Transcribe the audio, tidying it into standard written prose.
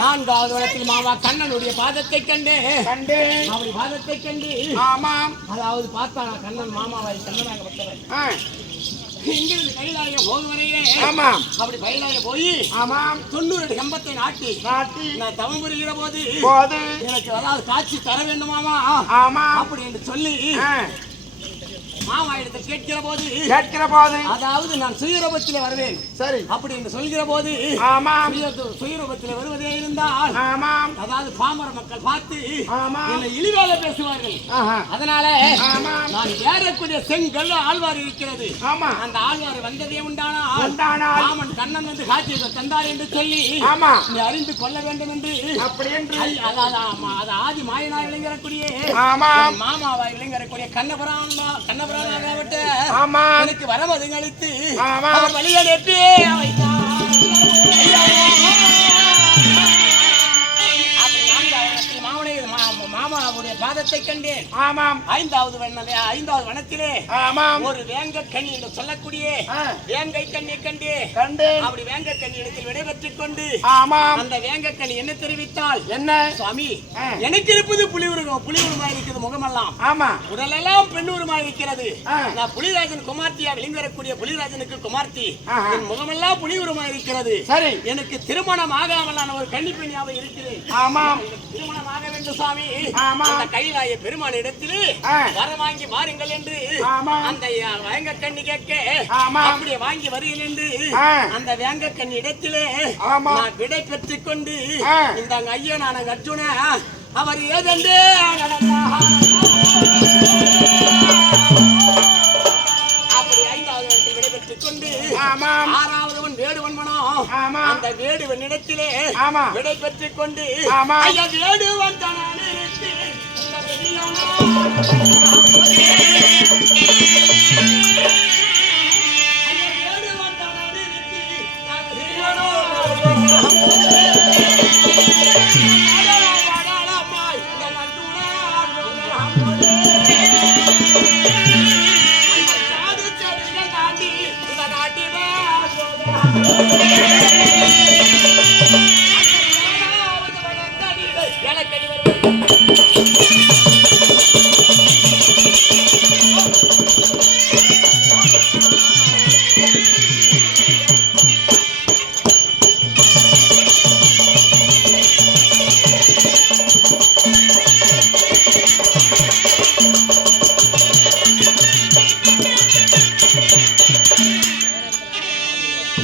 நான்காவது வனத்தில் மாமா கண்ணனுடைய பாதத்தை கண்டு அப்படி பாதத்தை கண்டு ஆமாம் அதாவது பார்த்தா கண்ணன் மாமாவை கண்ணனாகப்பட்டவன் இங்கிருந்து கைலாய போகுவரையே ஆமாம் அப்படி கைலாய போய் ஆமாம் 90 கம்பத்தை நாட்டி நான் தவம் புரிகிற போது எனக்கு அதாவது காட்சி தர வேண்டுமாமா ஆமாம் அப்படி என்று சொல்லி மாமா இடத்தை கேட்கிற போது அதாவது நான் சுயரூபத்தில் வருவேன் சரி அப்படி என்று சொல்கிற போது சுயரூபத்தில் வருவதே இருந்தால் அதாவது பாமர மக்கள் பார்த்து என்னை இழிவாக பேசுவார்கள். அதனால நான் ஏறக்கூடிய செங்கல் ஆழ்வார் இருக்கிறது. அந்த ஆழ்வார் வந்ததே உண்டானால் ராமன் கண்ணன் வந்து காட்சி தந்தார் என்று சொல்லி நீ அறிந்து கொள்ள வேண்டும் என்று அப்படி என்று அது ஆதி மாயனார் இளைஞரக்கூடிய மாமாவா இளைஞரக்கூடிய கண்ணபுராண எனக்கு வரமது அளித்து வழிகள் எப்படி மாமாவுடைய பாதத்தை கண்டேன். ஐந்தாவது வனத்திலே ஒரு வேங்க கண்ணி என்று சொல்லக்கூடிய வேங்கை கண்ணியை கண்டேன். அப்படி வேங்க கண்ணி இடத்தில் விடைபெற்றுக் கொண்டு அந்த வேங்க கண்ணி என்ன தெரிவித்தால் என்ன சுவாமி எனக்கு இருப்பது புலிவுருமா இருக்கிறது முகமெல்லாம் உடலெல்லாம் பெண்ணுருமா இருக்கிறது. நான் புலிராஜன் குமார்த்தியா விளங்கக்கூடிய புலிராஜனுக்கு குமார்த்தி என் முகமெல்லாம் புலிவுருமா இருக்கிறது. சரி எனக்கு திருமணம் ஆகாமல் நான் ஒரு கன்னி பெண்ணாக இருக்கிறேன். திருமணம் ஆக வேண்டும் சுவாமி. அந்த கைலாய பெருமான் இடத்திலே வர வாங்கி வாருங்கள் என்று அந்த வேங்க கண்ணி கேட்க அப்படியே வாங்கி வருகிறேன் என்று அந்த வேங்க கண்ணி இடத்திலே நான் விடை பெற்றுக் கொண்டு இந்த ஐயனான அர்ஜுன அவர் ஏதென்று அப்படி 5வது இடத்தில் விடைபெற்றுக் கொண்டு 6வதுவன் வேடுவன் மனம் அந்த வேடுவன் இடத்திலே விடை பெற்றுக் கொண்டு ஐயா வேடுவன் தாண்டி